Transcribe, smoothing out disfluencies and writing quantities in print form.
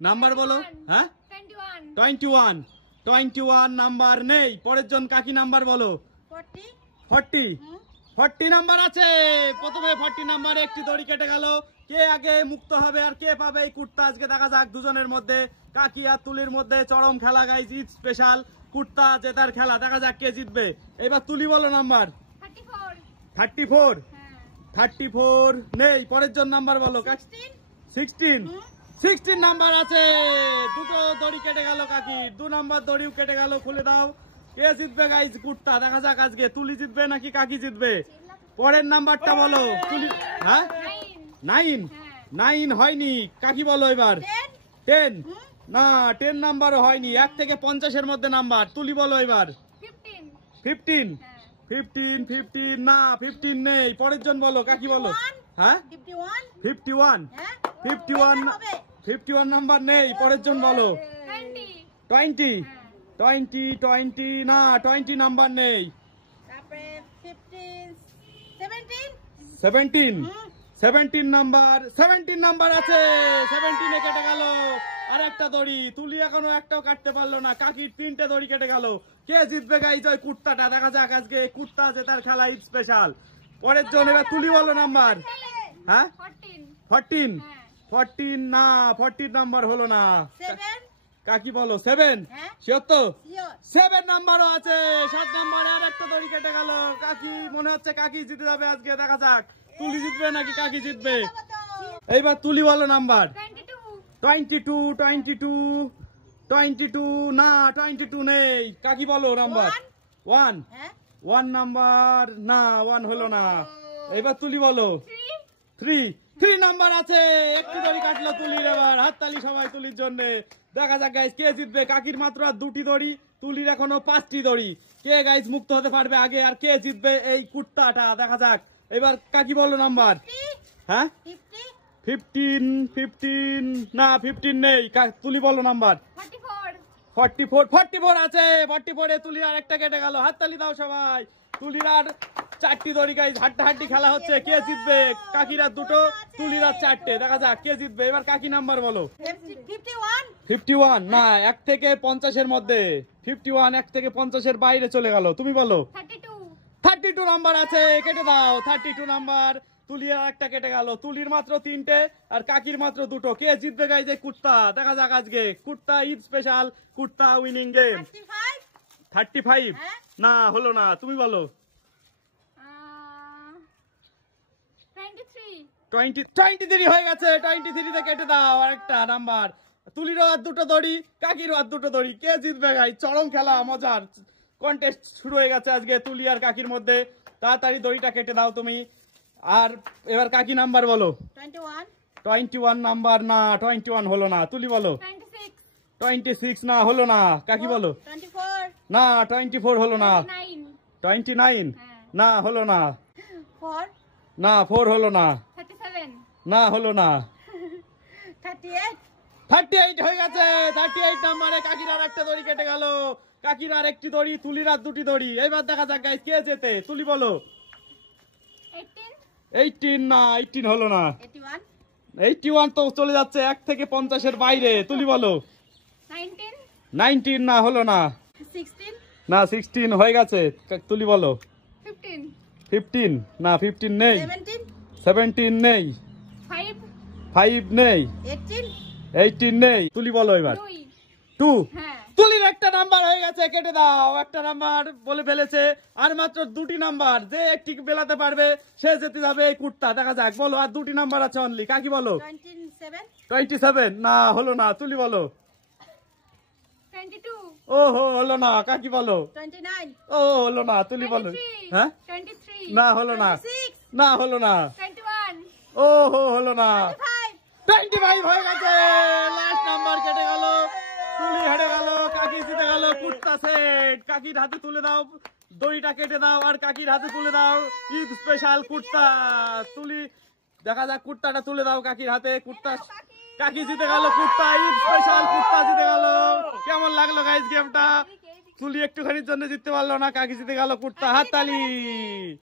Number বলো। হ্যাঁ 21 21 number নেই। পরের জন কাকি নাম্বার বলো। 40 40 নাম্বার আছে। প্রথমে 40 নাম্বারে একটি দড়ি কেটে গেল। কে আগে মুক্ত হবে আর কে পাবে এই কুর্তা আজকে দেখা যাক দুজনের মধ্যে। কাকি আর তুলির মধ্যে চরম খেলা গাইজ, ঈদ স্পেশাল কুর্তা জেতার খেলা। দেখা যাক কে জিতবে। এবার তুলি বলো নাম্বার। 34 34 নেই। পরের জন নাম্বার বলো। 16 নাম্বার আছে। দুটো দড়ি কেটে গেল কাকি, 2 নাম্বার দড়িও কেটে গেল। খুলে দাও। কে জিতবে গাইজ কুর্তা দেখা যাক আজকে। তুলি জিতবে নাকি কাকি জিতবে? পরের নাম্বারটা বলো। তুলি হ্যাঁ 9 হয়নি। কাকি বলো এবার। 10 না 10 নাম্বারও হয়নি। 1 থেকে 50-এর মধ্যে নাম্বার। তুলি বলো এবার। 15 না 15 নেই। পরের জন বলো। কাকি বলো। হ্যাঁ 51 নাম্বার নেই। পরের জন বলো। 20 না 20 নাম্বার নেই। 17 নাম্বার আছে। 17-এ কেটে গেল আর একটা দড়ি। তুলি এখনো একটাও কাটতে পারলো না। কাকির 3টে দড়ি কেটে গেল। কে জিতবে গাইজ ওই কুর্তাটা? দেখা যাক আজকে কুর্তা জেতার খেলা, ঈদ স্পেশাল। পরের জন এবার তুলি বলো নাম্বার। হ্যাঁ 14 না 14 নাম্বার হলো না। কাকি বলো 7 7 নাম্বারও আছে। 7 নাম্বারে আর একটা দড়ি কেটে গেল। কাকি মনে হচ্ছে কাকি জিতে যাবে আজকে। দেখা যাক তুলি জিতবে নাকি কাকি জিতবে। এইবার তুলি বলো নাম্বার। 22 না 22 নেই। কাকি বলো নাম্বার। 1 নাম্বার না 1 হলো না। এইবার তুলি বলো। 3 নাম্বার আছে। একটু দড়ি কাটলো তুলির। এবার হাততালি সবাই তুলির জন্য। দেখা যাক গাইজ কে জিতবে। কাকির মাত্র আর 2টি দড়ি, তুলির এখনো 5টি দড়ি। কে গাইজ মুক্ত হতে পারবে আগে আর কে জিতবে এই কুর্তাটা? দেখা যাক। এবার কাকি বলো নাম্বার। হ্যাঁ 15 না 15 নেই। তুলি বলো নাম্বার। 44 আছে। 44-এ তুলির আর একটা কেটে গেল। হাততালি দাও সবাই। তুলির আর 4টি দড়ি গাইজ। হাড্ডাহাড্ডি খেলা হচ্ছে। কে জিতবে? কাকির আর 2টো, তুলির আর 4টে। দেখা যাক কে জিতবে। এবার কাকি নাম্বার বলো। 51 না 1 থেকে 50-এর মধ্যে। 51 1 থেকে 50-এর বাইরে চলে গেল। তুমি বলো। 32 নাম্বার আছে। কেটে দাও। 32 নাম্বার। তুলির আর একটা কেটে গেল। তুলির মাত্র 3টে আর কাকির মাত্র 2টো। কে জিতবে গাইজ এই কুর্তা? দেখা যাক আজকে kurta Eid special kurta winning game. 35 না হলো না। তুমি বলো। 23 হয়ে গেছে। 23-তে কেটে দাও আর একটা নাম্বার। তুলিরও আর 2টো দড়ি, কাকিরও আর 2টো দড়ি। কে জিতবে গাইজ? চরম খেলা, মজার কন্টেস্ট শুরু হয়ে গেছে আজকে তুলি আর কাকির মধ্যে। তাড়াতাড়ি দড়িটা কেটে দাও তুমি। আর এবার কাকি নাম্বার বলো। 21 নাম্বার না 21 হলো না। তুলি বলো। 26 না হলো না। কাকি বলো। না 24 হলো না। 29 না হলো না। না 4 হলো না। না হলো না। 38 হয়ে গেছে। 38 নাম্বারে কাকির আর একটা দড়ি কেটে গেল। কাকির আর একটি দড়ি, তুলির আর 2টি দড়ি। এবার দেখা যাক গাইস কে জেতে। তুলি বলো। 18 না 18 হলো না। 81 তো চলে যাচ্ছে 1 থেকে 50-এর বাইরে। তুলি বলো। 19 না হলো না। 16 হয়ে গেছে। তুলি বলো। 15 না 15 নেই। 17 নেই। 5 নেই। 18 নেই। তুলি বলো এবার। 2 তুলির একটা নাম্বার হয়ে গেছে। কেটে দাও। একটা নাম্বার বলে ফেলেছে। আর মাত্র 2টি নাম্বার। যে একটি বেলাতে পারবে সে যেতে যাবে এই কুর্তা। দেখা যাক। বলো আর 2টি নাম্বার আছে অনলি। কাকি বলো। 27 না হলো না। তুলি বলো। 22 ওহো হলো না। কাকি বলো। 29 ও হলো না। তুলি বলো। 23 হ্যাঁ 23 না হলো না। 26 না হলো না। 21 ওহো হলো না। 25 25 হয়ে গেছে। লাস্ট নাম্বার কেটে গেল। তুলি হেরে গেল। কাকি জিতে গেল। কুর্তা সেট কাকির হাতে তুলে দাও। দড়িটা কেটে দাও আর কাকির হাতে তুলে দাও ঈদ স্পেশাল কুর্তা। তুলি দেখা যাক কুর্তাটা তুলে দাও কাকির হাতে। কুর্তা কাকি জিতে গেল। কুর্তা ঈদ স্পেশাল কুর্তা জিতে গেল। কেমন লাগলো গাইস গেমটা? তুলি একটুখানির জন্য জিততে পারলো না। কাকি জিতে গেল কুর্তা। হাততালি।